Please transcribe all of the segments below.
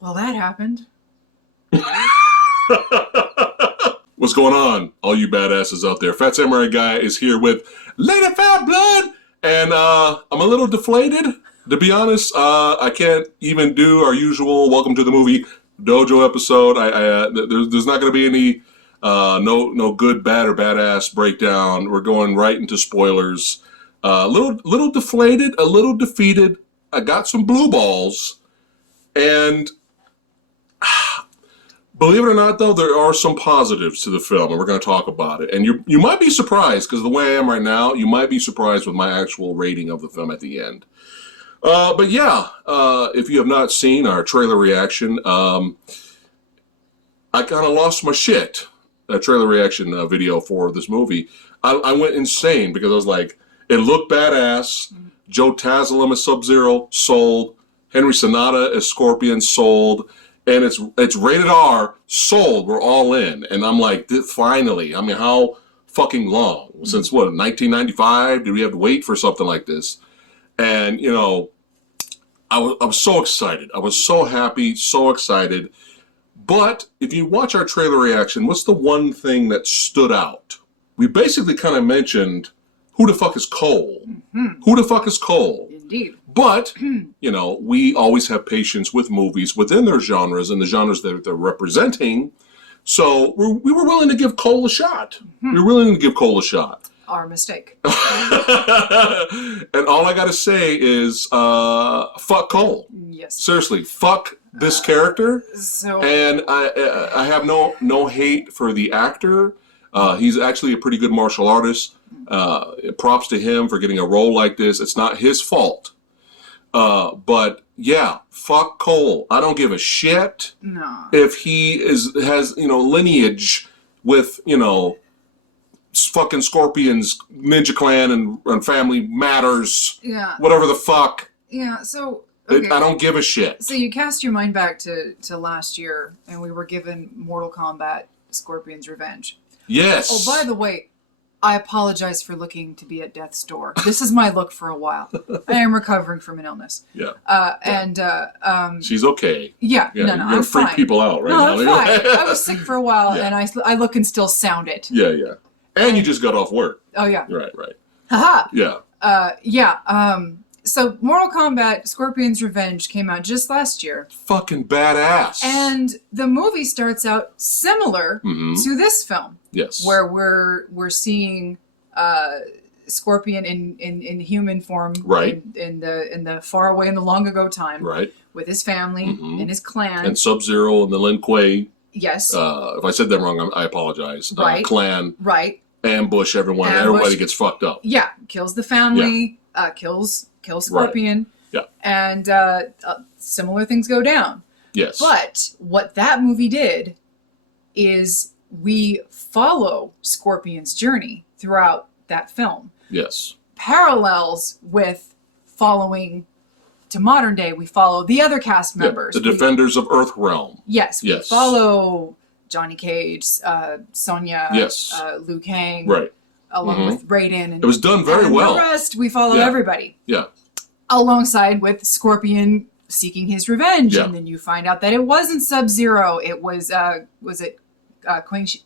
Well, that happened. What's going on, all you badasses out there? Fat Samurai Guy is here with Lady Fat Blood, and I'm a little deflated, to be honest. I can't even do our usual Welcome to the Movie Dojo episode. There's not going to be any no good, bad, or badass breakdown. We're going right into spoilers. Little deflated, a little defeated. I got some blue balls, and believe it or not, though, there are some positives to the film, and we're going to talk about it. And you might be surprised, because the way I am right now, you might be surprised with my actual rating of the film at the end. But yeah, if you have not seen our trailer reaction, I kind of lost my shit. A trailer reaction video for this movie. I went insane, because I was like, it looked badass. Joe Taslim as Sub-Zero, sold. Henry Sonata as Scorpion, sold. And it's rated R, sold, we're all in. And I'm like, finally. I mean, how fucking long? Since what, 1995? Did we have to wait for something like this? And, you know, I was so excited. I was so happy, so excited. But if you watch our trailer reaction, what's the one thing that stood out? We basically kind of mentioned, who the fuck is Cole? Mm-hmm. Who the fuck is Cole? Indeed. But, you know, we always have patience with movies within their genres and the genres that they're representing. So we were willing to give Cole a shot. Mm-hmm. We were willing to give Cole a shot. Our mistake. And all I got to say is, fuck Cole. Yes. Seriously, fuck this character. So, and I have no hate for the actor. He's actually a pretty good martial artist. Props to him for getting a role like this. It's not his fault. But yeah, fuck Cole. I don't give a shit if he has lineage with fucking Scorpion's Ninja Clan and Family Matters. Yeah. Whatever the fuck. Yeah. So okay. I don't give a shit. So you cast your mind back to last year, and we were given Mortal Kombat: Scorpion's Revenge. Yes. Oh, by the way, I apologize for looking to be at death's door. This is my look for a while. I am recovering from an illness. Yeah. And she's okay. Yeah. Yeah. No, You're I'm gonna freak fine. people out right now. I'm fine. I was sick for a while, and I look and still sound it. Yeah, yeah. And you just got off work. Oh yeah. Right. Haha. Yeah. So Mortal Kombat: Scorpion's Revenge came out just last year. Fucking badass. And the movie starts out similar to this film. Yes. Where we're seeing Scorpion in human form, right? In the far away in the long ago time, right? With his family and his clan, and Sub-Zero and the Lin Kuei. Yes. If I said that wrong, I apologize. Right. Clan. Right. Ambush everyone. Everybody gets fucked up. Yeah. Kills the family. Yeah. Kills Scorpion. Right. Yeah. And similar things go down. Yes. But what that movie did is we follow Scorpion's journey throughout that film. Yes. Parallels with following to modern day, we follow the other cast members. The Defenders of Earthrealm. Yes. We follow Johnny Cage, Sonya, Liu Kang. Right. Along with Raiden. And it was done very well. The rest, we follow everybody. Yeah. Alongside with Scorpion seeking his revenge. Yeah. And then you find out that it wasn't Sub-Zero. It was it Quan Chi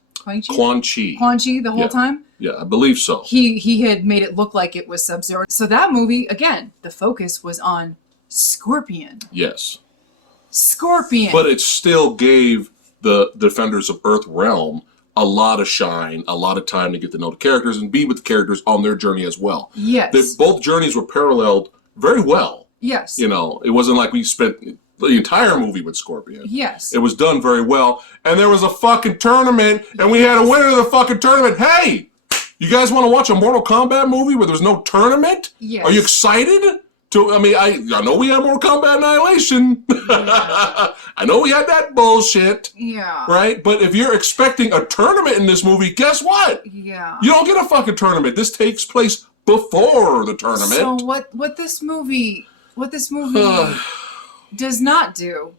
the whole time? Yeah, I believe so. He had made it look like it was Sub-Zero. So that movie, again, the focus was on Scorpion. Yes. Scorpion. But it still gave the Defenders of Earthrealm a lot of shine, a lot of time to get to know the characters and be with the characters on their journey as well. Yes. Both journeys were paralleled very well. Yes. It wasn't like we spent the entire movie with Scorpion. Yes. It was done very well. And there was a fucking tournament, and we had a winner of the fucking tournament. Hey, you guys want to watch a Mortal Kombat movie where there's no tournament? Yes. Are you excited? I know we had Mortal Kombat Annihilation. Yeah. I know we had that bullshit. Yeah. Right? But if you're expecting a tournament in this movie, guess what? Yeah. You don't get a fucking tournament. This takes place before the tournament. So what this movie does not do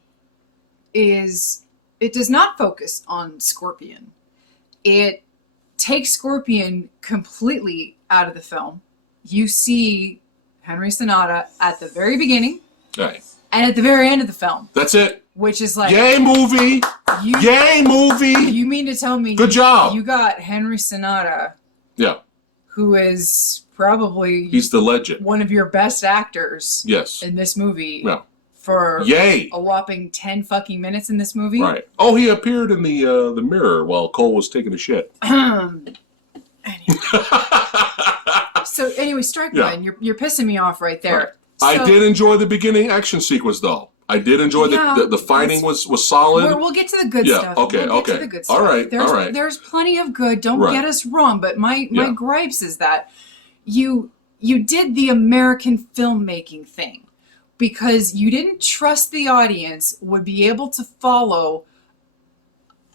is it does not focus on Scorpion. It takes Scorpion completely out of the film. You see Henry Sonata at the very beginning right. and at the very end of the film. That's it. which is like... Yay, movie! Yay, movie! You mean to tell me... Good job! You got Henry Sonata... Yeah. Who is probably... He's the legend. One of your best actors... Yes. In this movie. Yeah. For Yay! A whopping 10 fucking minutes in this movie. Right. Oh, he appeared in the mirror while Cole was taking a shit. Anyway. So anyway, strike one. You're pissing me off right there. Right. So, I did enjoy the beginning action sequence, though. I did enjoy the fighting was solid. We'll get to the good stuff. Okay, we'll okay. Get to the good stuff. All right, all right. There's plenty of good. Don't get us wrong. But my gripes is that you did the American filmmaking thing because you didn't trust the audience would be able to follow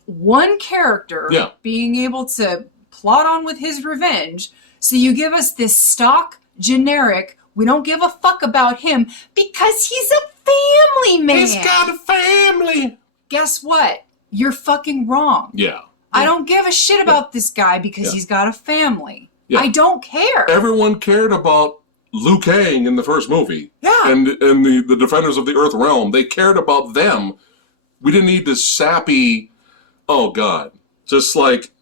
one character being able to plot on with his revenge. So you give us this stock, generic, we don't give a fuck about him because he's a family man. He's got a family. Guess what? You're fucking wrong. Yeah. I don't give a shit about this guy because he's got a family. Yeah. I don't care. Everyone cared about Liu Kang in the first movie. Yeah. And the Defenders of the Earth Realm. They cared about them. We didn't need this sappy, oh God. Just like,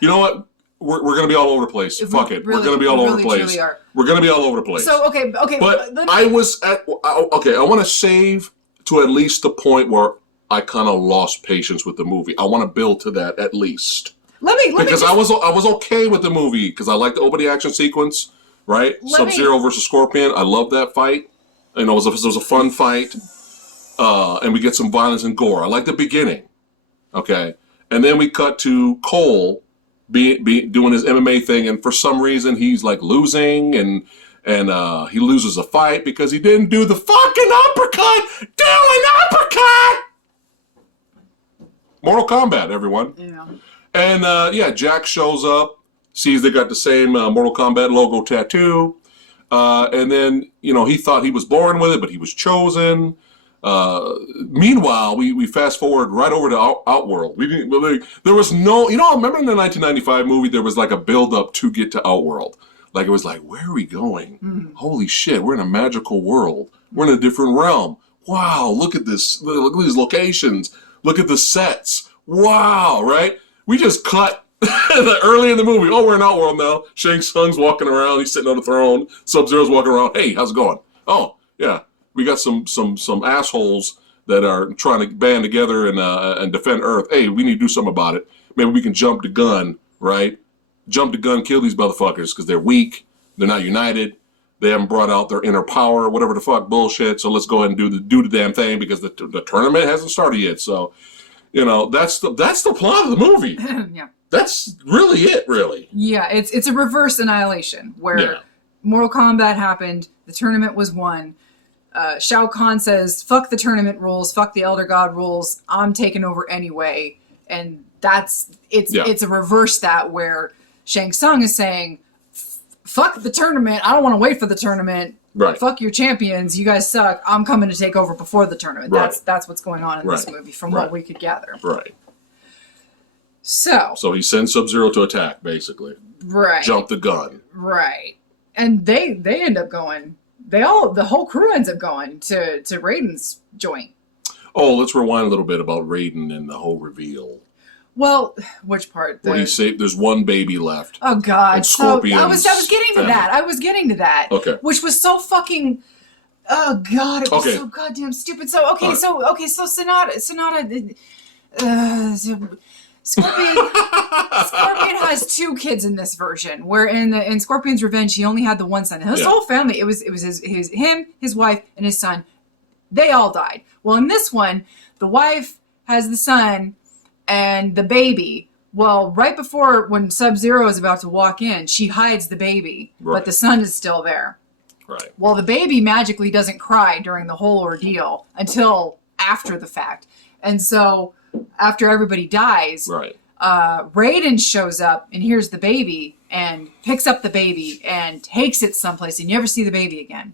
you know what? We're going to be all over the place. Fuck it. We're going to be all over the place. We're going to be all over the place. So, okay. But I want to save to at least the point where I kind of lost patience with the movie. I want to build to that at least. Because I was okay with the movie because I liked the opening action sequence, right? Sub-Zero versus Scorpion. I love that fight. You know, it was a fun fight. And we get some violence and gore. I like the beginning. Okay. And then we cut to Cole be doing his MMA thing, and for some reason he's like losing, and he loses a fight because he didn't do the fucking uppercut. Do an uppercut. Mortal Kombat, everyone. Yeah. And Jack shows up, sees they got the same Mortal Kombat logo tattoo, and then he thought he was born with it, but he was chosen. Meanwhile, we fast forward right over to Outworld. There was no, remember in the 1995 movie, there was like a build up to get to Outworld. Like it was like, where are we going? Mm-hmm. Holy shit, we're in a magical world. We're in a different realm. Wow, look at this. Look at these locations. Look at the sets. Wow, right? We just cut early in the movie. Oh, we're in Outworld now. Shang Tsung's walking around. He's sitting on the throne. Sub-Zero's walking around. Hey, how's it going? Oh, yeah. We got some assholes that are trying to band together and defend Earth. Hey, we need to do something about it. Maybe we can jump the gun, right? Jump the gun, kill these motherfuckers because they're weak. They're not united. They haven't brought out their inner power, whatever the fuck bullshit. So let's go ahead and do the damn thing because the tournament hasn't started yet. So, that's the plot of the movie. Yeah. That's really it, really. Yeah, it's a reverse annihilation where Mortal Kombat happened, the tournament was won. Shao Kahn says, fuck the tournament rules, fuck the Elder God rules, I'm taking over anyway. And it's a reverse that where Shang Tsung is saying, fuck the tournament, I don't want to wait for the tournament. Right. Fuck your champions, you guys suck, I'm coming to take over before the tournament. Right. That's what's going on in this movie from what we could gather. Right. So he sends Sub-Zero to attack, basically. Right. Jump the gun. Right. And they end up going... the whole crew ends up going to Raiden's joint. Oh, let's rewind a little bit about Raiden and the whole reveal. Well, which part? Where he saved, there's one baby left. Oh God! And Scorpion's I was getting to that. I was getting to that. Okay. Which was so fucking. Oh God! It was so goddamn stupid. So so Sonata. Scorpion has two kids in this version, where in Scorpion's Revenge he only had the one son. His whole family, it was him, his wife, and his son. They all died. Well, in this one, the wife has the son and the baby. Well, right before when Sub-Zero is about to walk in, she hides the baby, but the son is still there. Right. Well, the baby magically doesn't cry during the whole ordeal until after the fact, and so. After everybody dies, Raiden shows up and hears the baby and picks up the baby and takes it someplace and you never see the baby again.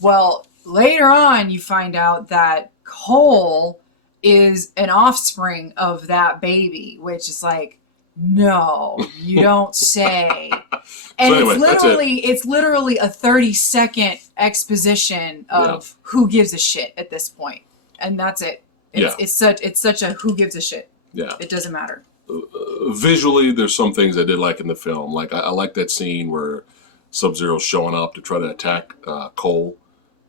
Well, later on you find out that Cole is an offspring of that baby, which is like, no, you don't say. And so anyway, it's literally a 30-second exposition of who gives a shit at this point. and that's it. Yeah. It's such a who gives a shit. Yeah. It doesn't matter. Visually, there's some things I did like in the film. Like I like that scene where Sub-Zero's showing up to try to attack Cole,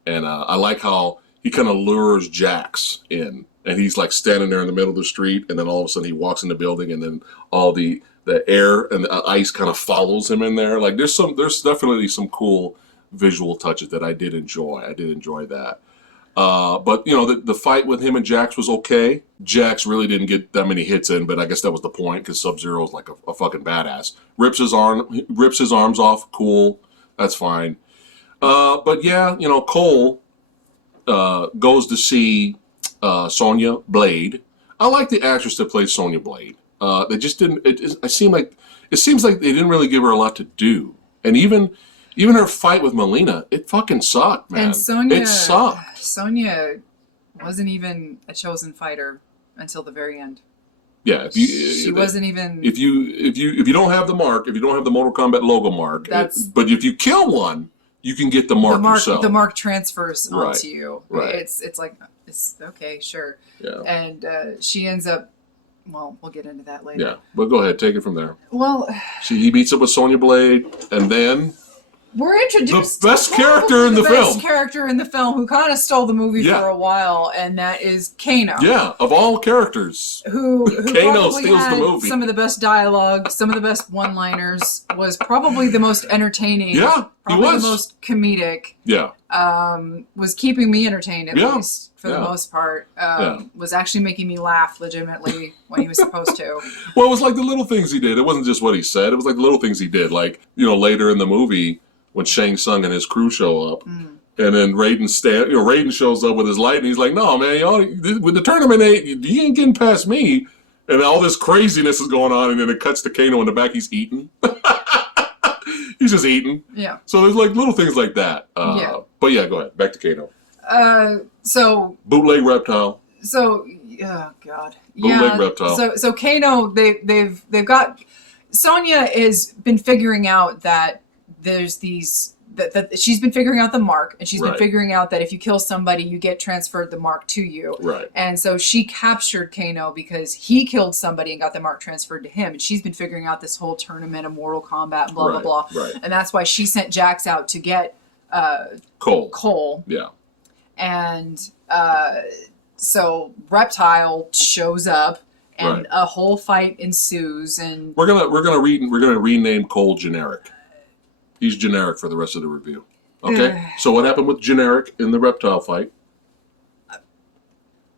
and I like how he kind of lures Jax in, and he's like standing there in the middle of the street, and then all of a sudden he walks in the building, and then all the air and the ice kind of follows him in there. Like there's definitely some cool visual touches that I did enjoy. I did enjoy that. But you know, the fight with him and Jax was okay. Jax really didn't get that many hits in, but I guess that was the point because Sub-Zero's like a fucking badass. Rips his arms off. Cool, that's fine. But yeah, you know, Cole goes to see Sonya Blade. I like the actress that plays Sonya Blade. They just didn't. It seems like they didn't really give her a lot to do, and even her fight with Melina, it fucking sucked, man. And it sucked. Sonya wasn't even a chosen fighter until the very end. Yeah, she wasn't even. If you don't have the mark, if you don't have the Mortal Kombat logo mark, but if you kill one, you can get the mark yourself. The mark transfers Right. onto you. Right. It's like it's okay, sure. Yeah. And she ends up. Well, we'll get into that later. Yeah, but go ahead, take it from there. Well, he beats up with Sonya Blade, and then we're introduced the best character in the film. The best character in the film who kind of stole the movie for a while, and that is Kano. Yeah, of all characters. Who Kano probably steals had the movie. Some of the best dialogue, some of the best one-liners, was probably the most entertaining. Yeah, probably he was. the most comedic. Yeah. Was keeping me entertained at least for the Yeah. most part. Was actually making me laugh legitimately when he was supposed to. Well, it was like the little things he did. It wasn't just what he said. It was like the little things he did. Like, you know, later in the movie when Shang Tsung and his crew show up, and then Raiden shows up with his light, and he's like, "No, man, y'all, with the tournament, you ain't getting past me." And all this craziness is going on, and then it cuts to Kano in the back. He's eating. He's just eating. Yeah. So there's like little things like that. But yeah, go ahead. Back to Kano. So bootleg reptile. So, oh god, bootleg reptile. So Kano, they've got. Sonya has been figuring out that there's these that she's been figuring out the mark, and she's been figuring out that if you kill somebody, you get transferred the mark to you. Right. And so she captured Kano because he killed somebody and got the mark transferred to him, and she's been figuring out this whole tournament of Mortal Kombat, blah blah blah. Right. And that's why she sent Jax out to get Cole. Yeah. And so Reptile shows up, and a whole fight ensues. And we're gonna rename Cole Generic. He's generic for the rest of the review. Okay. So what happened with Generic in the Reptile fight?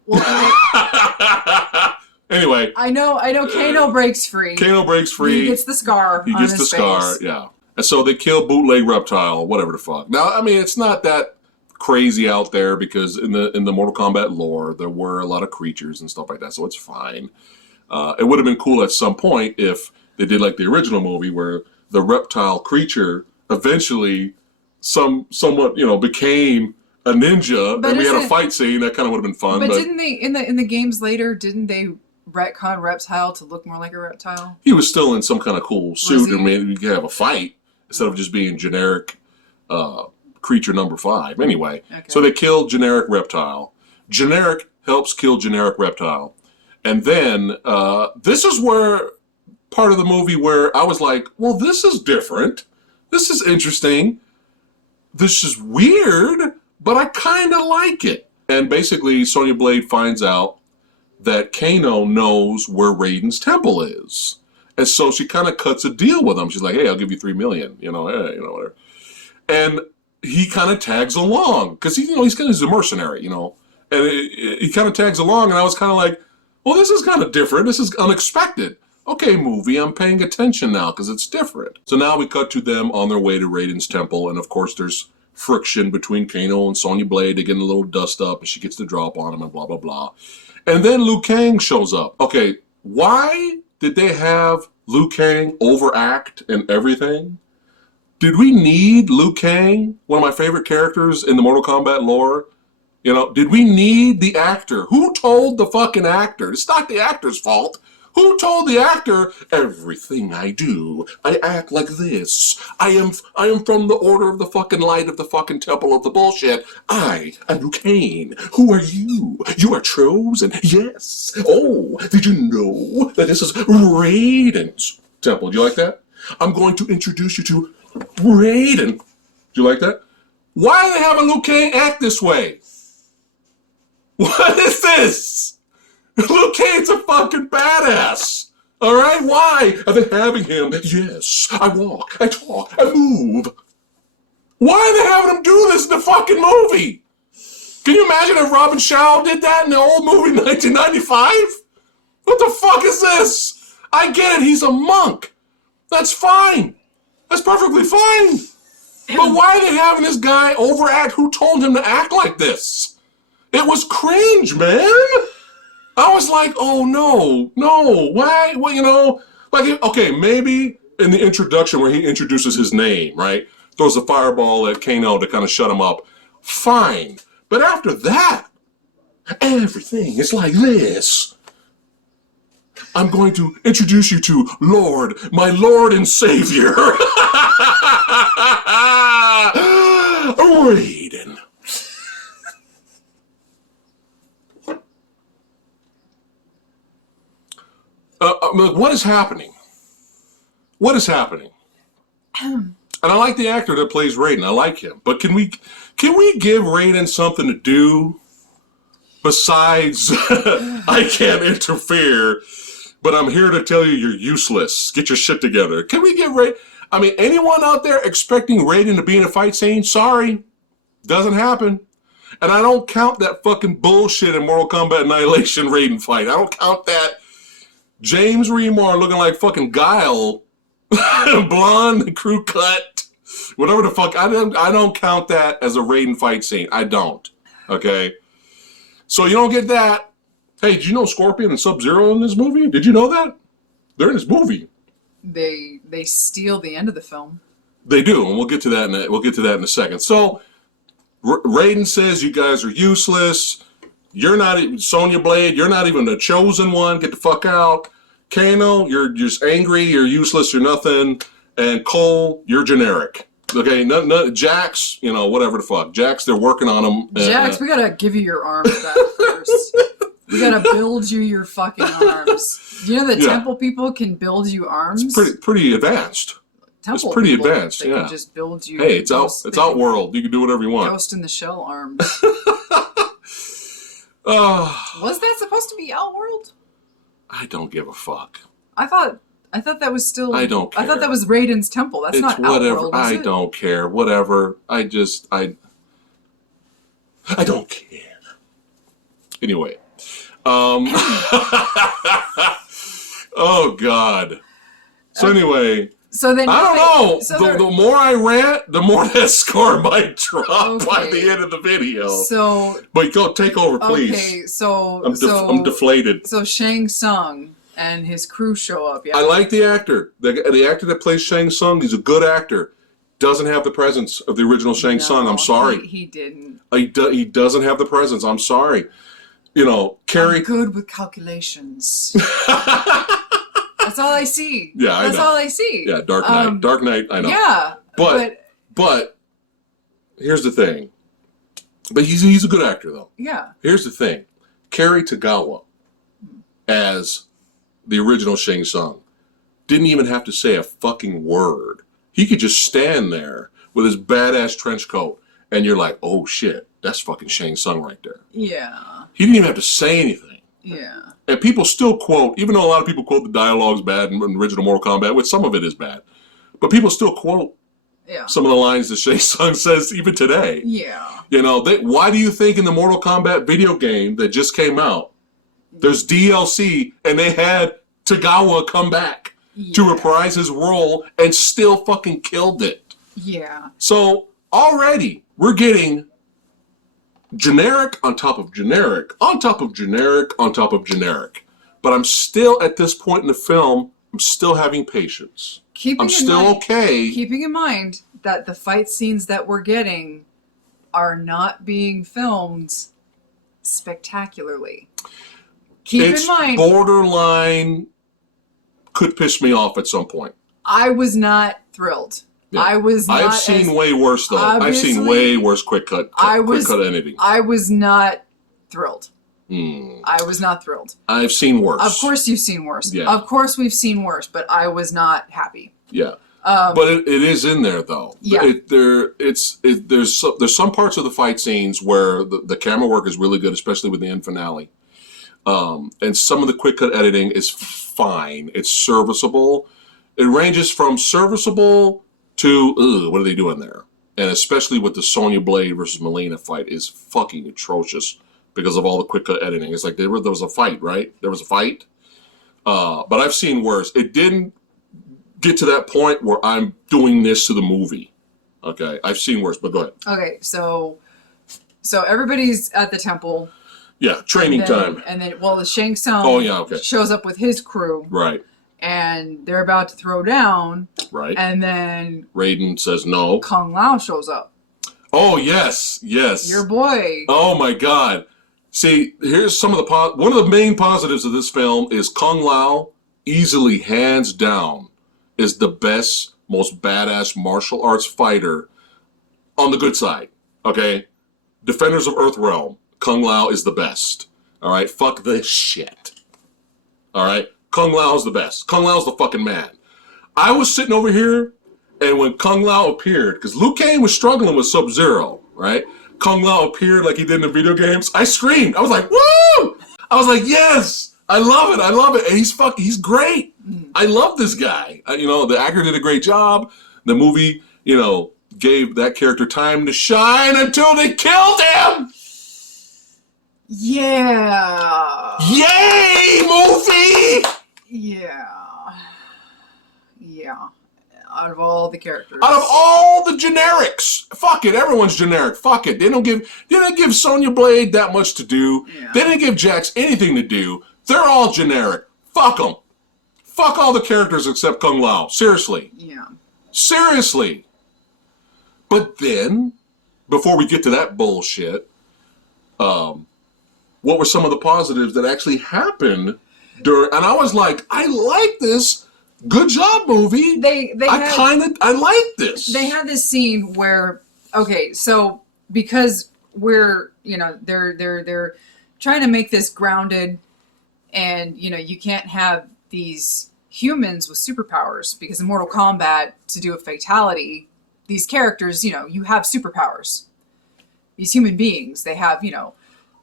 Well, anyway. I know. Kano breaks free. He gets the scar. He gets the scar. Yeah. And so they kill bootleg Reptile, whatever the fuck. Now, I mean, it's not that crazy out there because in the Mortal Kombat lore, there were a lot of creatures and stuff like that, so it's fine. It would have been cool at some point if they did like the original movie where the reptile creature eventually somewhat, you know, became a ninja, and we had a fight scene. That kind of would have been fun. But didn't they in the games later? Didn't they retcon Reptile to look more like a reptile? He was still in some kind of cool suit, and maybe we could have a fight instead of just being generic creature number 5. Anyway, so they killed generic Reptile. Generic helps kill generic Reptile, and then this is where part of the movie where I was like, well, this is different. This is interesting. This is weird, but I kind of like it. And basically, Sonya Blade finds out that Kano knows where Raiden's temple is. And so she kind of cuts a deal with him. She's like, hey, I'll give you $3 million, whatever. And he kind of tags along because he's a mercenary, and he kind of tags along. And I was kind of like, well, this is kind of different. This is unexpected. Okay, movie, I'm paying attention now because it's different. So now we cut to them on their way to Raiden's temple, and of course there's friction between Kano and Sonya Blade. They get a little dust up, and she gets the drop on him, and blah, blah, blah. And then Liu Kang shows up. Okay, why did they have Liu Kang overact and everything? Did we need Liu Kang, one of my favorite characters in the Mortal Kombat lore? Did we need the actor? Who told the fucking actor? It's not the actor's fault. Who told the actor, everything I do, I act like this. I am from the order of the fucking light of the fucking temple of the bullshit. I am Liu Kang. Who are you? You are chosen. Yes. Oh, did you know that this is Raiden's temple? Do you like that? I'm going to introduce you to Raiden. Do you like that? Why are they having Liu Kang act this way? What is this? Liu Kang's a fucking badass. All right? Why are they having him? Yes, I walk, I talk, I move. Why are they having him do this in the fucking movie? Can you imagine if Robin Shaw did that in the old movie in 1995? What the fuck is this? I get it, he's a monk. That's fine. That's perfectly fine. But why are they having this guy overact? Who told him to act like this? It was cringe, man. I was like, oh no, why? Well, you know, like, okay, maybe in the introduction where he introduces his name, right? Throws a fireball at Kano to kind of shut him up. Fine. But after that, everything is like this. I'm going to introduce you to my Lord and Savior, Raiden. What is happening? What is happening? And I like the actor that plays Raiden. I like him. But can we give Raiden something to do besides I can't interfere, but I'm here to tell you you're useless. Get your shit together. Can we give Raiden? I mean, anyone out there expecting Raiden to be in a fight scene? Sorry. Doesn't happen. And I don't count that fucking bullshit in Mortal Kombat Annihilation Raiden fight. I don't count that. James Remar looking like fucking Guile, blonde, crew cut, whatever the fuck. I don't count that as a Raiden fight scene. I don't. Okay, so you don't get that. Hey, did you know Scorpion and Sub-Zero in this movie? Did you know that? They're in this movie. They steal the end of the film. They do, and we'll get to that in a second. So Raiden says you guys are useless. You're not even Sonya Blade. You're not even the chosen one. Get the fuck out. Kano, you're just angry. You're useless. You're nothing. And Cole, you're generic. Okay, Jax, you know, whatever the fuck. Jax, they're working on him. Jax, we gotta give you your arms back first. We gotta build you your fucking arms. You know the temple people can build you arms. It's pretty advanced. Temple it's pretty people, advanced. They can just build you. Hey, it's Outworld. You can do whatever you want. Ghost in the Shell arms. Was that supposed to be Outworld? I don't give a fuck. I thought that was still. I don't care. I thought that was Raiden's temple. That's not whatever. Outworld. I don't care. Whatever. I don't care. Anyway. Oh God. So anyway. So then I don't know. So the more I rant, the more that score might drop by the end of the video. So, but go take over, please. Okay, so I'm deflated. So Shang Tsung and his crew show up. Yeah, I like the actor. The actor that plays Shang Tsung. He's a good actor. Doesn't have the presence of the original Shang Tsung. I'm sorry. He didn't. He doesn't have the presence. I'm sorry. You know, Carrie. I'm good with calculations. That's all I see. Yeah, I know. That's all I see. Yeah, Dark Knight. Dark Knight, I know. Yeah. But here's the thing. But he's a good actor, though. Yeah. Here's the thing. Cary Tagawa, as the original Shang Tsung, didn't even have to say a fucking word. He could just stand there with his badass trench coat, and you're like, oh shit, that's fucking Shang Tsung right there. Yeah. He didn't even have to say anything. Yeah. And people still quote, even though a lot of people quote the dialogue's bad in original Mortal Kombat, which some of it is bad, but people still quote some of the lines that Shang Tsung says even today. Yeah. You know, why do you think in the Mortal Kombat video game that just came out, there's DLC and they had Tagawa come back to reprise his role and still fucking killed it? Yeah. So already we're getting generic on top of generic on top of generic on top of generic. But I'm still, at this point in the film, I'm still having patience. I'm still okay. Keeping in mind that the fight scenes that we're getting are not being filmed spectacularly. Keep in mind. Borderline could piss me off at some point. I was not thrilled. Yeah. I was not. I've seen way worse though. I've seen way worse quick cut editing. I was not thrilled. I was not thrilled. I've seen worse. Of course you've seen worse. Yeah. Of course we've seen worse, but I was not happy. Yeah. But it is in there though. Yeah. There's some parts of the fight scenes where the camera work is really good, especially with the end finale. And some of the quick cut editing is fine. It's serviceable. It ranges from serviceable to what are they doing there? And especially with the Sonya Blade versus Melina fight is fucking atrocious because of all the quick cut editing. It's like there was a fight, right? There was a fight. But I've seen worse. It didn't get to that point where I'm doing this to the movie. Okay, I've seen worse, but go ahead. Okay, so everybody's at the temple. Yeah, training time. And then, Shang Tsung okay. shows up with his crew. Right. And they're about to throw down. Right. And then Raiden says no. Kung Lao shows up. Oh, yes. Your boy. Oh, my God. See, here's some of the... One of the main positives of this film is Kung Lao, easily, hands down, is the best, most badass martial arts fighter on the good side. Okay? Defenders of Earthrealm, Kung Lao is the best. All right? Fuck this shit. All right? Kung Lao's the best. Kung Lao's the fucking man. I was sitting over here, and when Kung Lao appeared, because Liu Kang was struggling with Sub-Zero, right? Kung Lao appeared like he did in the video games. I screamed. I was like, woo! I was like, yes! I love it. And he's great. I love this guy. The actor did a great job. The movie, gave that character time to shine until they killed him! Yeah. Yay, movie! Yeah. Out of all the characters. Out of all the generics. Fuck it, everyone's generic. Fuck it. They didn't give Sonya Blade that much to do. Yeah. They didn't give Jax anything to do. They're all generic. Fuck them. Fuck all the characters except Kung Lao. Seriously. Yeah. Seriously. But then, before we get to that bullshit, what were some of the positives that actually happened during? And I was like, I like this. Good job, movie. I like this. They had this scene where, so because we're, they're trying to make this grounded, and you can't have these humans with superpowers because in Mortal Kombat, to do a fatality, these characters, you have superpowers. These human beings, they have,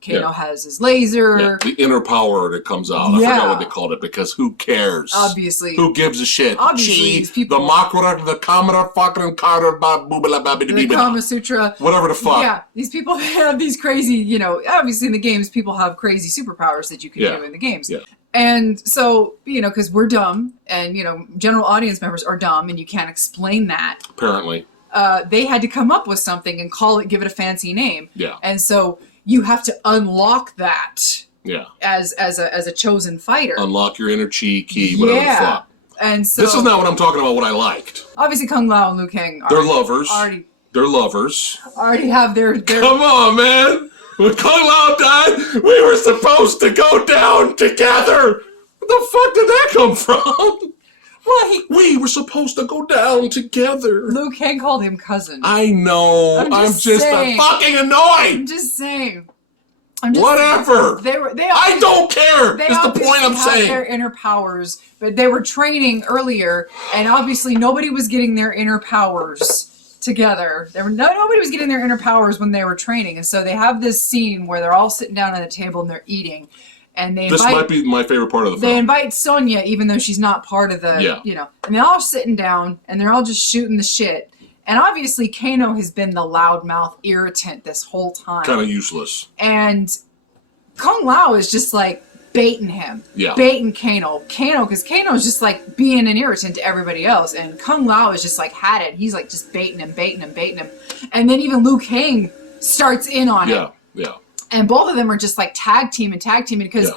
Kano has his laser. Yeah, the inner power that comes out. I forgot what they called it because who cares? Obviously. Who gives a shit? Obviously, these people. The Makura, the Kamara, fucking Carter, the Kama Sutra. Whatever the fuck. Yeah, these people have these crazy, obviously in the games, people have crazy superpowers that you can do in the games. Yeah. And so, because we're dumb and, general audience members are dumb and you can't explain that. Apparently. They had to come up with something and give it a fancy name. Yeah. And so you have to unlock that. Yeah. As a chosen fighter. Unlock your inner chi key, whatever the fuck. And so this is not what I'm talking about. What I liked. Obviously, Kung Lao and Liu Kang they're lovers. They're lovers. Already have their. Come on, man. When Kung Lao died, we were supposed to go down together. Where the fuck did that come from? Well, we were supposed to go down together. Liu Kang called him cousin. I know. I'm just fucking annoyed. I'm just saying. Whatever. I don't care. That's the point I'm saying. They their inner powers, but they were training earlier, and obviously nobody was getting their inner powers together. Nobody was getting their inner powers when they were training, and so they have this scene where they're all sitting down at the table and they're eating. And this might be my favorite part of the film. They invite Sonya, even though she's not part of the, and they're all sitting down and they're all just shooting the shit. And obviously, Kano has been the loudmouth irritant this whole time. Kind of useless. And Kung Lao is just like baiting him. Yeah. Baiting Kano. Because Kano's just like being an irritant to everybody else. And Kung Lao is just like had it. He's like just baiting him. And then even Liu Kang starts in on him. Yeah. And both of them are just like tag teaming because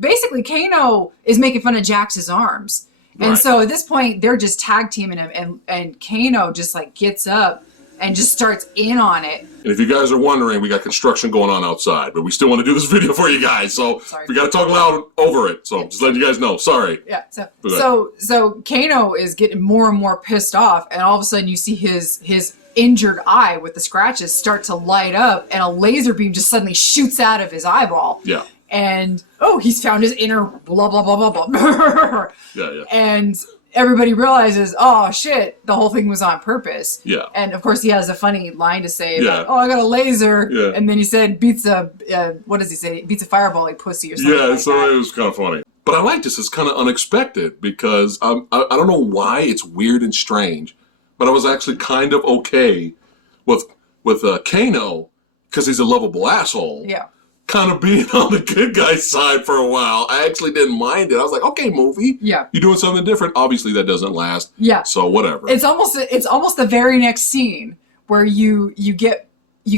basically Kano is making fun of Jax's arms. And so at this point, they're just tag teaming him. And Kano just like gets up and just starts in on it. And if you guys are wondering, we got construction going on outside, but we still want to do this video for you guys, so we got to talk loud over it. So just letting you guys know. Sorry. Yeah. So Kano is getting more and more pissed off, and all of a sudden you see his injured eye with the scratches start to light up, and a laser beam just suddenly shoots out of his eyeball. Yeah. And he's found his inner blah blah blah blah blah. Yeah. And everybody realizes, oh shit, the whole thing was on purpose. Yeah. And of course he has a funny line to say, yeah. about, I got a laser. Yeah. And then he said, beats a what does he say? Beats a fireball like pussy or something. Yeah, like so that. it was kind of funny. But I like this. It's kind of unexpected because I don't know why it's weird and strange, but I was actually kind of okay with Kano because he's a lovable asshole. Yeah. Kind of being on the good guy's side for a while. I actually didn't mind it. I was like, okay, movie. Yeah. You're doing something different. Obviously, that doesn't last. Yeah. So whatever. It's almost the very next scene where you get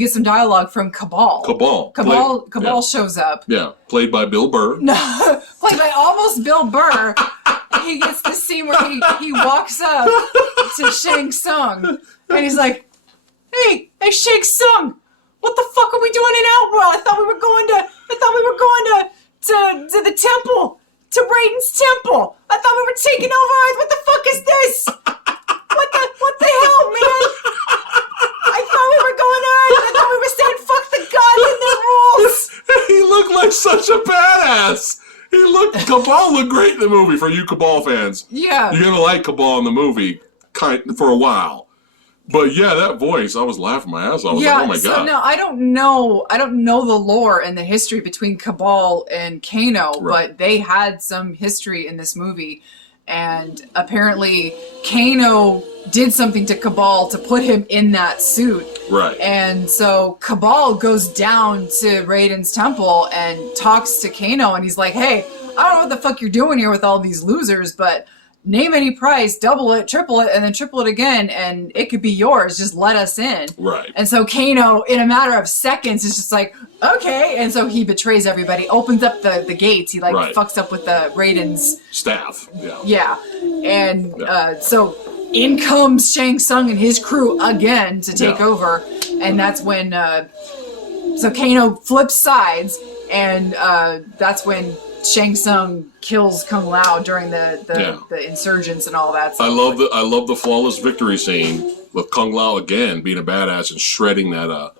some dialogue from Cabal. Cabal shows up. Yeah. Played by Bill Burr. No, played by almost Bill Burr. He gets the scene where he walks up to Shang Tsung and he's like, Hey, Shang Tsung, what the fuck are we doing in Outworld? I thought we were going to the temple, to Raiden's temple. I thought we were taking over Earth. What the fuck is this? What the hell, man? I thought we were going to Earth. I thought we were saying fuck the gods and their rules. He looked like such a badass. Cabal looked great in the movie for you Cabal fans. Yeah. You're gonna like Cabal in the movie for a while. But yeah, that voice, I was laughing my ass off. I was like, oh my God. Now I don't know the lore and the history between Cabal and Kano, but they had some history in this movie. And apparently Kano did something to Cabal to put him in that suit. Right. And so Cabal goes down to Raiden's temple and talks to Kano, and he's like, hey, I don't know what the fuck you're doing here with all these losers, but name any price, double it, triple it, and then triple it again, and it could be yours. Just let us in. Right. And so Kano, in a matter of seconds, is just like, okay. And so he betrays everybody, opens up the gates. He fucks up with the Raiden's staff. Yeah. Yeah. And so in comes Shang Tsung and his crew again to take over. And that's when so Kano flips sides, and that's when Shang Tsung kills Kung Lao during the insurgents and all that. I love the flawless victory scene with Kung Lao again being a badass and shredding that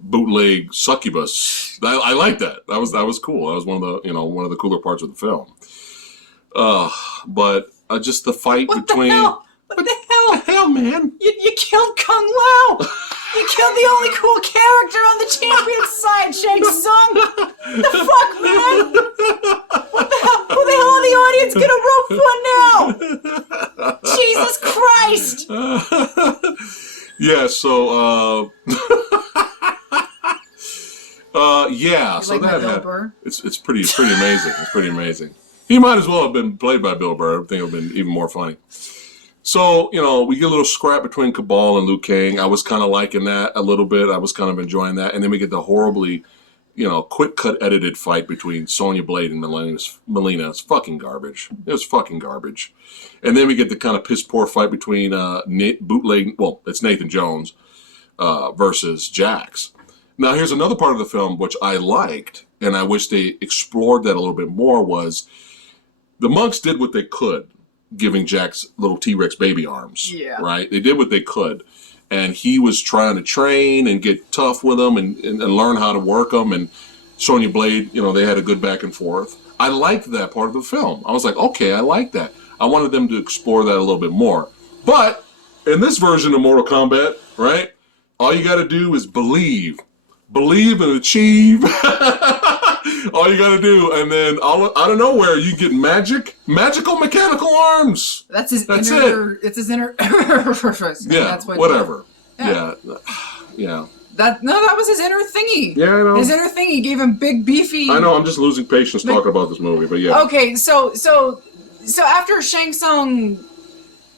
bootleg succubus. I like that. That was cool. That was one of the cooler parts of the film. But just the fight between. What the hell, man? You killed Kung Lao. You killed the only cool character on the champion's side, Shang Tsung. The fuck, man? What the hell? Who the hell are the audience gonna rope for now? Jesus Christ! Yeah. So. Yeah. So like that Bill Burr? It's pretty amazing. It's pretty amazing. He might as well have been played by Bill Burr. I think it would have been even more funny. So, we get a little scrap between Cabal and Liu Kang. I was kind of liking that a little bit. I was kind of enjoying that. And then we get the horribly, quick cut edited fight between Sonya Blade and Melina. It's fucking garbage. It was fucking garbage. And then we get the kind of piss poor fight between it's Nathan Jones versus Jax. Now, here's another part of the film which I liked, and I wish they explored that a little bit more, was the monks did what they could, giving Jax little T-Rex baby arms. Yeah. Right? They did what they could. And he was trying to train and get tough with them and learn how to work them. And Sonya Blade, they had a good back and forth. I liked that part of the film. I was like, okay, I like that. I wanted them to explore that a little bit more. But in this version of Mortal Kombat, right, all you got to do is believe. Believe and achieve. All you gotta do, and then out of nowhere you get magical mechanical arms. That's his That's inner. it. It's his inner. Yeah, that's what, whatever. Yeah. Yeah. That was his inner thingy. Yeah, I know. His inner thingy gave him big beefy. I know. I'm just losing patience talking about this movie, but yeah. Okay, so after Shang Tsung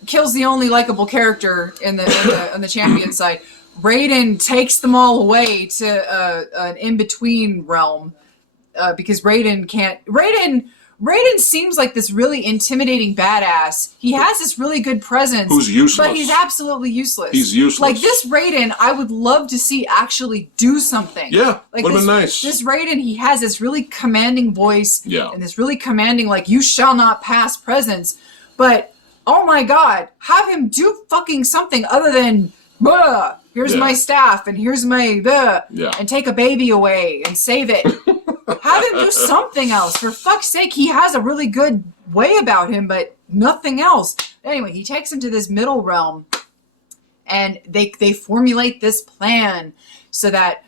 kills the only likable character on the champion side, Raiden takes them all away to an in-between realm, because Raiden Raiden seems like this really intimidating badass. He has this really good presence. Who's useless. But he's absolutely useless. He's useless. Like, this Raiden, I would love to see actually do something. Yeah, like would have been nice. This Raiden, he has this really commanding voice. Yeah. And this really commanding, like, you shall not pass presence. But, oh my god, have him do fucking something other than, here's my staff, and here's my, and take a baby away, and save it. Have him do something else. For fuck's sake, he has a really good way about him, but nothing else. Anyway, he takes him to this middle realm, and they formulate this plan so that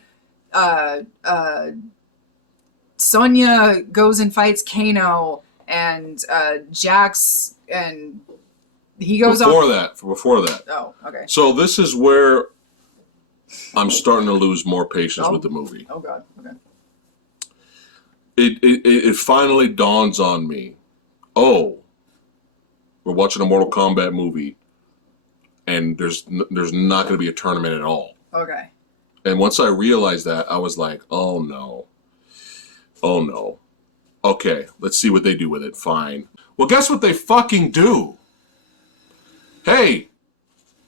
Sonya goes and fights Kano, and Jax, and he goes before off. Before that. Oh, okay. So this is where I'm starting to lose more patience with the movie. Oh, God. Okay. It finally dawns on me. Oh, we're watching a Mortal Kombat movie, and there's not going to be a tournament at all. Okay. And once I realized that, I was like, oh no. Oh no. Okay, let's see what they do with it. Fine. Well, guess what they fucking do? Hey,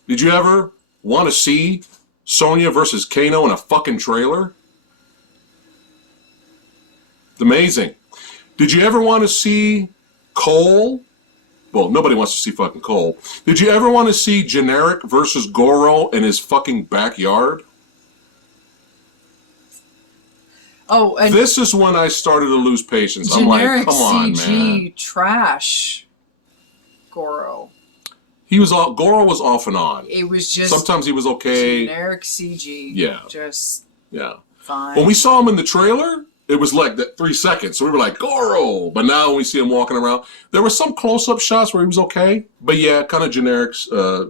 did you ever want to see Sonya versus Kano in a fucking trailer? It's amazing. Did you ever want to see Cole? Well, nobody wants to see fucking Cole. Did you ever want to see Generic versus Goro in his fucking backyard? Oh, and this is when I started to lose patience. I'm like, come on, CG man. Trash. Goro. Goro was off and on. It was just sometimes he was okay. Generic CG. Yeah. Just fine. When we saw him in the trailer, it was like that 3 seconds. So we were like, Goro! But now when we see him walking around, there were some close-up shots where he was okay. But yeah, kind of generic, CGI.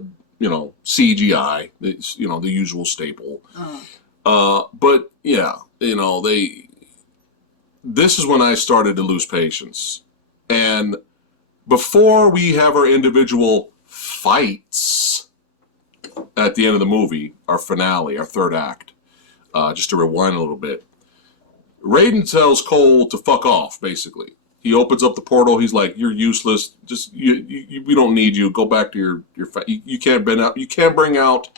It's, the usual staple. But yeah, this is when I started to lose patience. And before we have our individual fights at the end of the movie, our finale, our third act, just to rewind a little bit, Raiden tells Cole to fuck off, basically. He opens up the portal. He's like, "You're useless. Just we don't need you. Go back to your you can't bring out. You can't bring out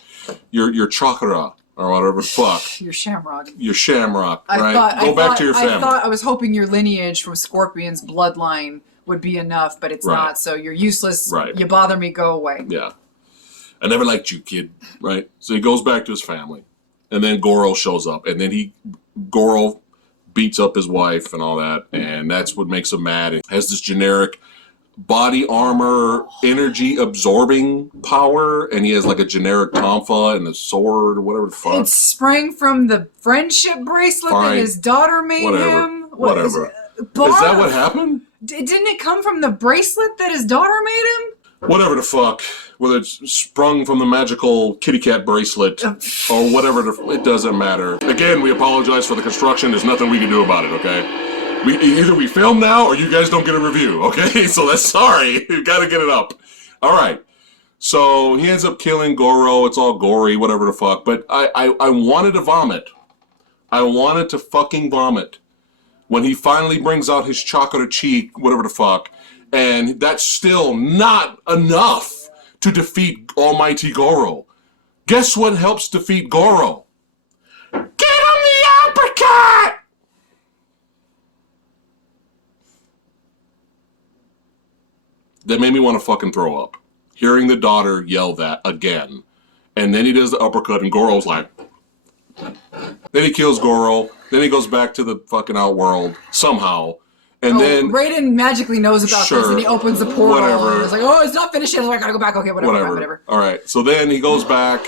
your chakra or whatever. Fuck your shamrock. Your shamrock. Right? Go back to your family." I was hoping your lineage from Scorpion's bloodline would be enough, but it's not. So you're useless. Right. You bother me. Go away. Yeah. I never liked you, kid. Right. So he goes back to his family, and then Goro shows up, and then Goro beats up his wife and all that, and that's what makes him mad. It has this generic body armor, energy absorbing power, and he has like a generic tonfa and a sword or whatever the fuck. It sprang from the friendship bracelet that his daughter made him. Whatever. Is that what happened? Didn't it come from the bracelet that his daughter made him? Whatever the fuck. Whether it's sprung from the magical kitty cat bracelet or whatever, it doesn't matter. Again, we apologize for the construction. There's nothing we can do about it, okay? Either we film now or you guys don't get a review, okay? So that's sorry. You gotta get it up. All right. So he ends up killing Goro. It's all gory, whatever the fuck. But I wanted to vomit. I wanted to fucking vomit when he finally brings out his chocolate cheek, whatever the fuck. And that's still not enough to defeat Almighty Goro. Guess what helps defeat Goro? Get him the uppercut! That made me want to fucking throw up. Hearing the daughter yell that again. And then he does the uppercut and Goro's like... Then he kills Goro. Then he goes back to the fucking outworld somehow. And then Raiden magically knows about this, and he opens the portal. Whatever. And it's like, oh, it's not finished yet. I gotta go back. Okay, whatever. All right. So then he goes back,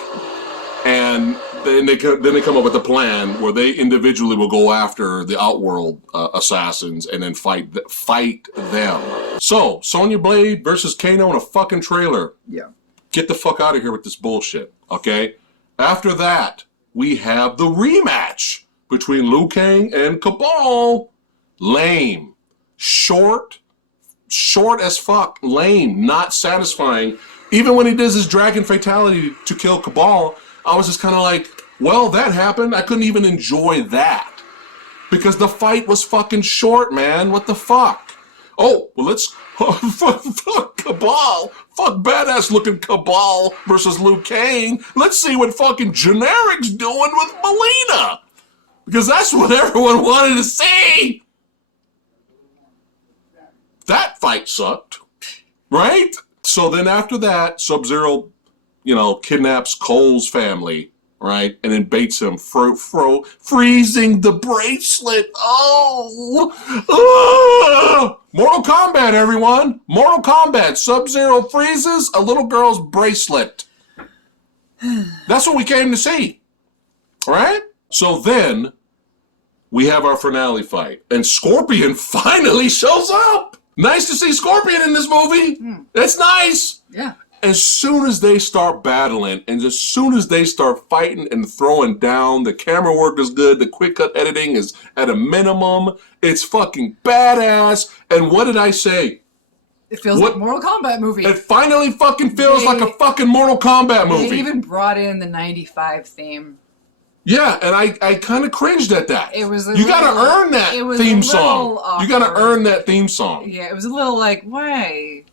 and then they come up with a plan where they individually will go after the outworld assassins and then fight them. So Sonya Blade versus Kano in a fucking trailer. Yeah. Get the fuck out of here with this bullshit. Okay. After that, we have the rematch between Liu Kang and Cabal. Lame. Short as fuck, lame, not satisfying. Even when he does his dragon fatality to kill Cabal, I was just kind of like, well, that happened. I couldn't even enjoy that. Because the fight was fucking short, man. What the fuck? Oh, well, let's fuck Cabal. Fuck badass looking Cabal versus Liu Kang. Let's see what fucking Generic's doing with Melina. Because that's what everyone wanted to see. That fight sucked. Right? So then after that, Sub-Zero, kidnaps Cole's family, right? And then baits him, freezing the bracelet. Oh! Mortal Kombat, everyone. Mortal Kombat. Sub-Zero freezes a little girl's bracelet. That's what we came to see. Right? So then we have our finale fight. And Scorpion finally shows up. Nice to see Scorpion in this movie. That's nice. Yeah. As soon as they start battling and as soon as they start fighting and throwing down, the camera work is good, the quick cut editing is at a minimum, it's fucking badass. And what did I say? It feels like a Mortal Kombat movie. It finally fucking feels like a fucking Mortal Kombat movie. They even brought in the 95 theme. Yeah, and I kind of cringed at that. It was you got to earn that theme song. Awkward. You got to earn that theme song. Yeah, it was a little like, why?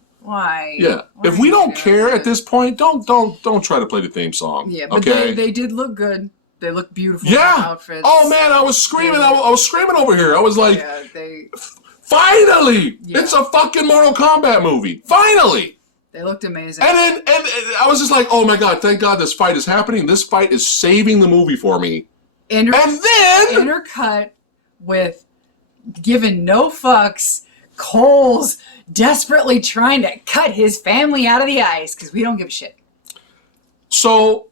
Yeah, if we don't care at this point, don't try to play the theme song. Yeah, but okay? they did look good. They looked beautiful. Yeah. In outfits. Oh man, I was screaming. I was screaming over here. I was like, finally, it's a fucking Mortal Kombat movie. Finally. They looked amazing. And then I was just like, oh my god, thank God this fight is happening. This fight is saving the movie for me. And then intercut with giving no fucks. Cole's desperately trying to cut his family out of the ice because we don't give a shit. So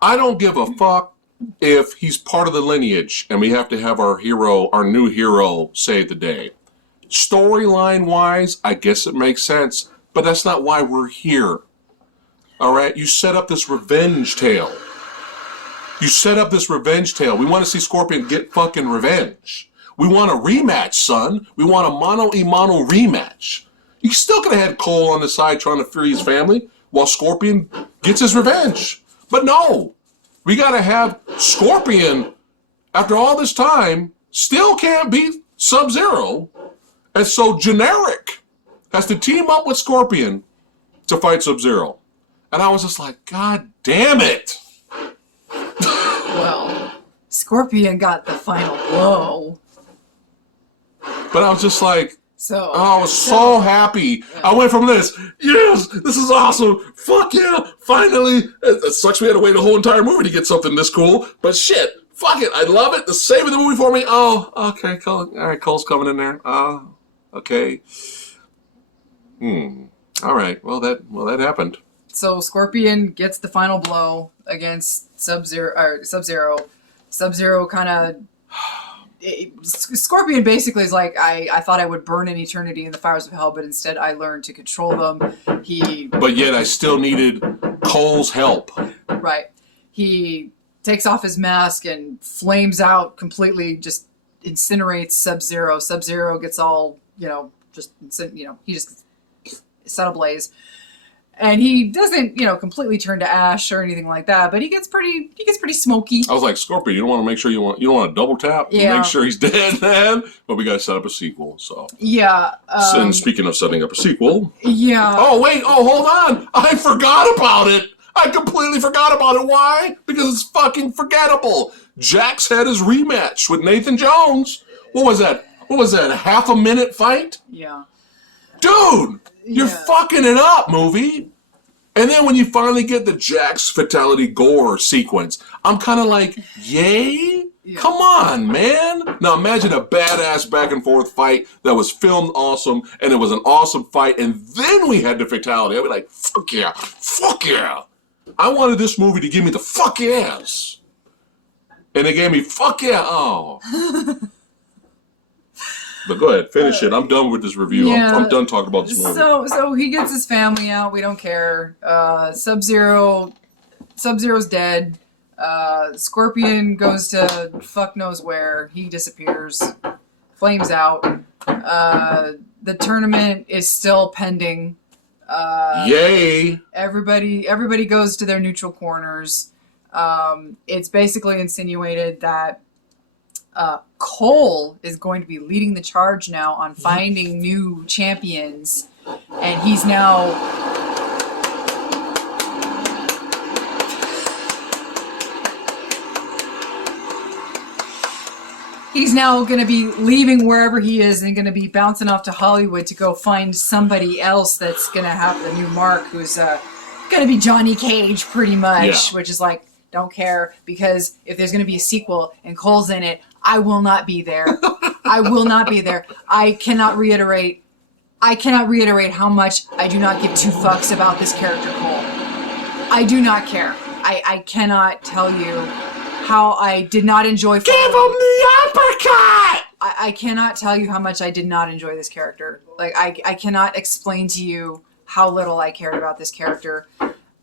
I don't give a fuck if he's part of the lineage and we have to have our new hero, save the day. Storyline wise, I guess it makes sense. But that's not why we're here. All right? You set up this revenge tale. We want to see Scorpion get fucking revenge. We want a rematch, son. We want a mano-a-mano rematch. You still could have had Cole on the side trying to free his family while Scorpion gets his revenge. But no. We got to have Scorpion, after all this time, still can't beat Sub-Zero. And so Generic has to team up with Scorpion to fight Sub-Zero. And I was just like, God damn it! Well, Scorpion got the final blow. But I was just like, I was so happy. Yeah. I went from this, yes, this is awesome, fuck yeah, finally. It sucks we had to wait a whole entire movie to get something this cool, but shit, fuck it, I love it, the saving the movie for me. Oh, okay, Cole, all right, Cole's coming in there. Oh, okay. All right. Well, that happened. So Scorpion gets the final blow against Sub-Zero. Sub-Zero kind of. Scorpion basically is like, I thought I would burn in eternity in the fires of hell, but instead I learned to control them. But yet I still needed Cole's help. Right. He takes off his mask and flames out completely, just incinerates Sub-Zero. Sub-Zero gets all, he just set ablaze. And he doesn't, completely turn to ash or anything like that, but he gets pretty smoky. I was like, Scorpion, you don't want to make sure you don't want to double tap, make sure he's dead, man. But we got to set up a sequel, so. Yeah. And speaking of setting up a sequel. Yeah. Oh wait, hold on, I forgot about it. I completely forgot about it. Why? Because it's fucking forgettable. Jax had his rematch with Nathan Jones. What was that? A half a minute fight? Yeah. Dude, you're fucking it up, movie. And then when you finally get the Jax fatality gore sequence, I'm kind of like, yay? Yeah. Come on, man. Now imagine a badass back and forth fight that was filmed awesome, and it was an awesome fight, and then we had the fatality. I'd be like, fuck yeah, fuck yeah. I wanted this movie to give me the fuck yes. And they gave me fuck yeah. Oh. But go ahead, finish it. I'm done with this review. Yeah. I'm done talking about this movie. So he gets his family out. We don't care. Sub-Zero's dead. Scorpion goes to fuck knows where. He disappears. Flames out. The tournament is still pending. Yay! Everybody goes to their neutral corners. It's basically insinuated that Cole is going to be leading the charge now on finding new champions, and he's now going to be leaving wherever he is and going to be bouncing off to Hollywood to go find somebody else that's going to have the new mark, who's going to be Johnny Cage pretty much, which is like, don't care, because if there's going to be a sequel and Cole's in it, I will not be there. I will not be there. I cannot reiterate how much I do not give two fucks about this character, Cole. I do not care. I cannot tell you how I did not enjoy... Give him the uppercut! I cannot tell you how much I did not enjoy this character. Like, I cannot explain to you how little I cared about this character.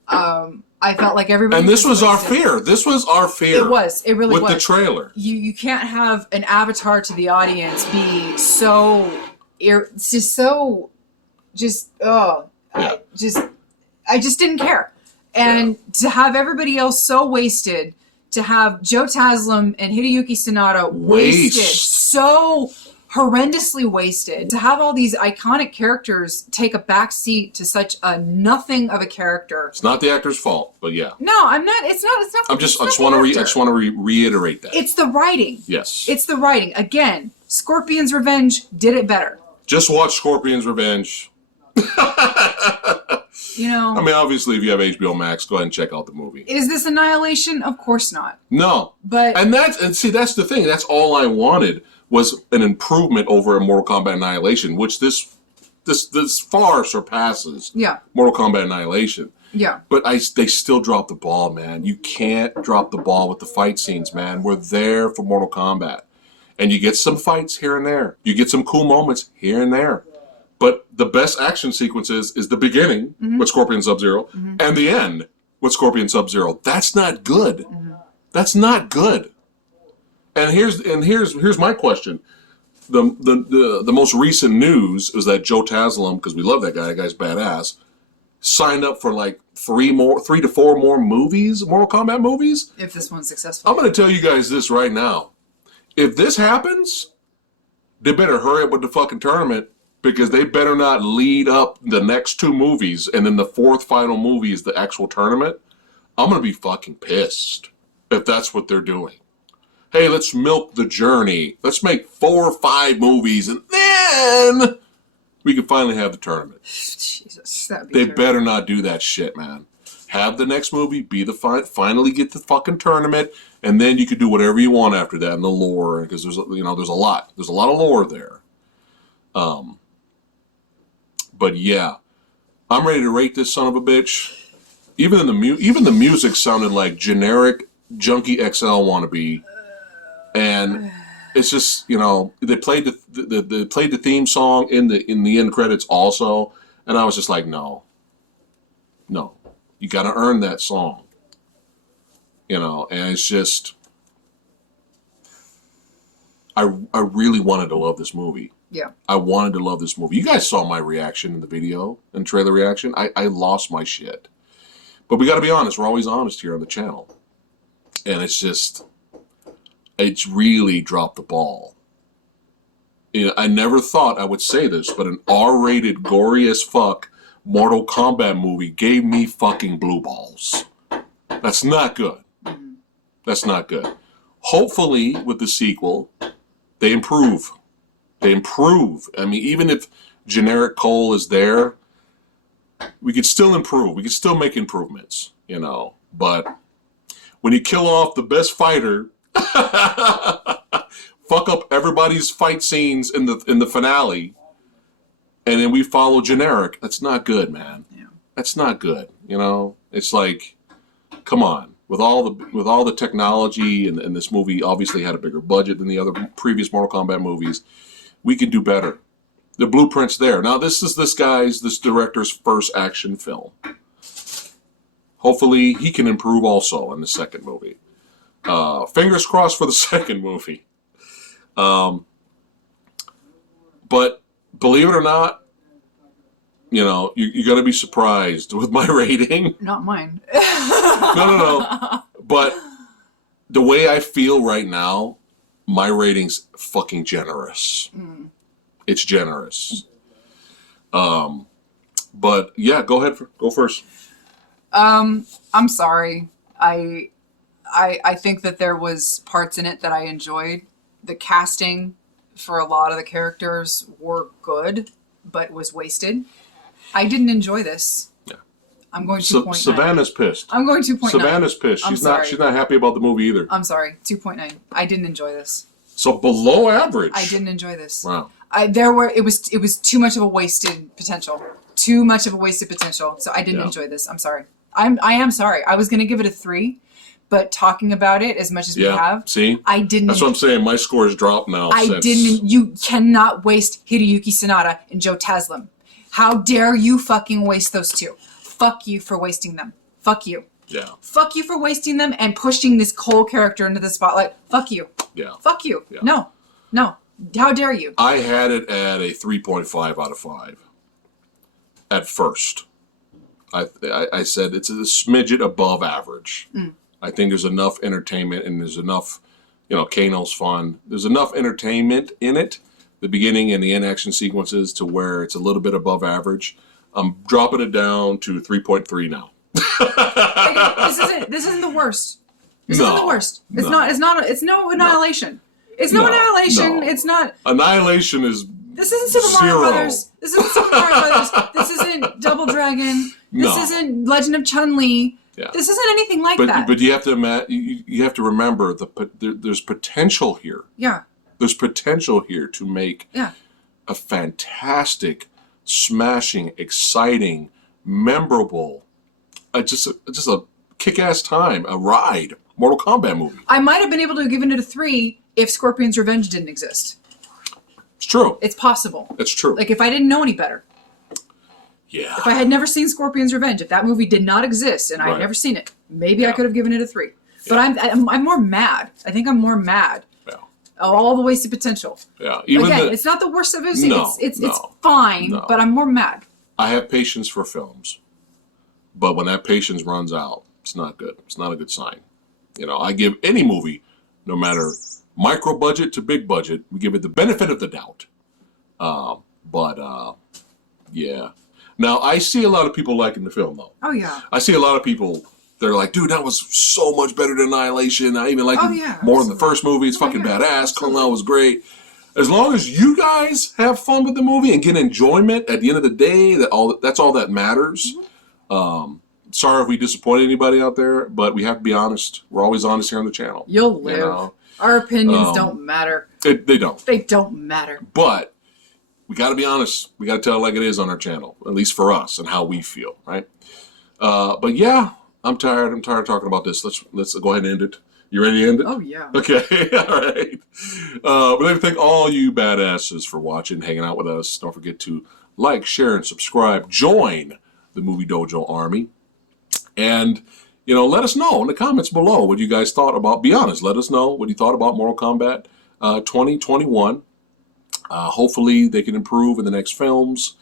I felt like everybody... And this was our fear. This was our fear. It was. It really was. With the trailer. You can't have an avatar to the audience be so... I just didn't care. And to have everybody else so wasted, to have Joe Taslim and Hideyuki Sanada wasted, so horrendously wasted, to have all these iconic characters take a back seat to such a nothing of a character. It's not the actor's fault, but yeah. No, I'm not. It's not. I just want to reiterate that. It's the writing. Yes. It's the writing. Again, Scorpion's Revenge did it better. Just watch Scorpion's Revenge. You know, I mean, obviously, if you have HBO Max, go ahead and check out the movie. Is this Annihilation? Of course not. No. But that's the thing. That's all I wanted was an improvement over a Mortal Kombat Annihilation, which this far surpasses Mortal Kombat Annihilation. Yeah. But they still drop the ball, man. You can't drop the ball with the fight scenes, man. We're there for Mortal Kombat. And you get some fights here and there. You get some cool moments here and there. But the best action sequences is the beginning with Scorpion Sub-Zero and the end with Scorpion Sub-Zero. That's not good. That's not good. And here's my question. The most recent news is that Joe Taslim, because we love that guy, that guy's badass, signed up for like 3 to 4 more movies, Mortal Kombat movies. If this one's successful. I'm going to tell you guys this right now. If this happens, they better hurry up with the fucking tournament, because they better not lead up the next 2 movies and then the 4th final movie is the actual tournament. I'm going to be fucking pissed if that's what they're doing. Hey, let's milk the journey. Let's make 4 or 5 movies and then we can finally have the tournament. Jesus, that'd be They terrible. better not do that shit, man. Have the next movie be the finally get the fucking tournament, and then you can do whatever you want after that in the lore, because there's a lot of lore there. But yeah, I'm ready to rate this son of a bitch. Even the music sounded like generic Junkie XL wannabe, and it's just, they played the theme song in the end credits also, and I was just like, no, you got to earn that song, and it's just, I really wanted to love this movie. Yeah. I wanted to love this movie. You guys saw my reaction in the video and trailer reaction. I lost my shit. But we got to be honest. We're always honest here on the channel. And it's really dropped the ball. I never thought I would say this, but an R-rated, gory as fuck Mortal Kombat movie gave me fucking blue balls. That's not good. That's not good. Hopefully, with the sequel, they improve. I mean, even if generic Cole is there, we could still improve. We could still make improvements, But when you kill off the best fighter, fuck up everybody's fight scenes in the finale, and then we follow generic, that's not good, man. Yeah. That's not good. It's like, come on. With all the technology, and this movie obviously had a bigger budget than the other previous Mortal Kombat movies, we can do better. The blueprint's there. Now, this is this director's first action film. Hopefully, he can improve also in the second movie. Fingers crossed for the second movie. But believe it or not, you're going to be surprised with my rating. Not mine. No. But the way I feel right now, my rating's fucking generous. It's generous. But yeah, go ahead. Go first. I'm sorry. I think that there was parts in it that I enjoyed. The casting for a lot of the characters were good, but was wasted. I didn't enjoy this. Yeah. I'm going 2.9. Savannah's pissed. I'm going 2.9. Savannah's pissed. She's not happy about the movie either. I'm sorry. 2.9. I didn't enjoy this. So below average. I didn't enjoy this. Wow. It was too much of a wasted potential. Too much of a wasted potential. So I didn't enjoy this. I'm sorry. I am sorry. I was going to give it a 3, but talking about it as much as we have, see, I didn't. That's what I'm saying. My score has dropped now. You cannot waste Hiroyuki Sanada and Joe Taslim. How dare you fucking waste those two? Fuck you for wasting them. Fuck you. Yeah. Fuck you for wasting them and pushing this Cole character into the spotlight. Fuck you. Yeah. Fuck you. Yeah. No. How dare you? I had it at a 3.5 out of 5. At first. I said it's a smidget above average. I think there's enough entertainment and there's enough, Kano's fun. There's enough entertainment in it, the beginning and the end action sequences, to where it's a little bit above average. I'm dropping it down to 3.3 now. This isn't the worst. This isn't the worst. It's no Annihilation. It's no Annihilation. No. It's not. Annihilation is. This isn't Super Mario Brothers. This isn't Super Mario Brothers. This isn't Double Dragon. This isn't Legend of Chun-Li. Yeah. This isn't anything like that. But you have to you have to remember there's potential here. Yeah. There's potential here to make a fantastic, smashing, exciting, memorable, just a kick-ass time, a ride, Mortal Kombat movie. I might have been able to have given it a 3 if Scorpion's Revenge didn't exist. It's true. It's possible. It's true. Like if I didn't know any better. Yeah. If I had never seen Scorpion's Revenge, if that movie did not exist and I had never seen it, maybe I could have given it a 3. But I'm more mad. I think I'm more mad. Yeah. All the wasted potential. Yeah. It's not the worst of it. It's fine, but I'm more mad. I have patience for films, but when that patience runs out, it's not good. It's not a good sign. I give any movie, no matter micro budget to big budget, we give it the benefit of the doubt. Yeah. Now, I see a lot of people liking the film, though. Oh, yeah. I see a lot of people, they're like, dude, that was so much better than Annihilation. I even like it more than the first movie. It's fucking badass. Kung Lao was great. As long as you guys have fun with the movie and get enjoyment at the end of the day, that's all that matters. Sorry if we disappoint anybody out there, but we have to be honest. We're always honest here on the channel. You'll live. Our opinions don't matter. They don't. They don't matter. But we got to be honest. We got to tell it like it is on our channel, at least for us and how we feel, right? But yeah, I'm tired. I'm tired of talking about this. Let's go ahead and end it. You ready to end it? Oh, yeah. Okay, all right. But let me thank all you badasses for watching, hanging out with us. Don't forget to like, share, and subscribe. Join the Movie Dojo Army. And, let us know in the comments below what you guys thought about. Be honest. Let us know what you thought about Mortal Kombat 2021. Hopefully they can improve in the next films,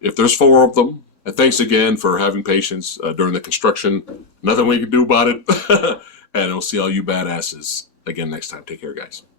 if there's 4 of them. And thanks again for having patience during the construction. Nothing we can do about it. And we'll see all you badasses again next time. Take care, guys.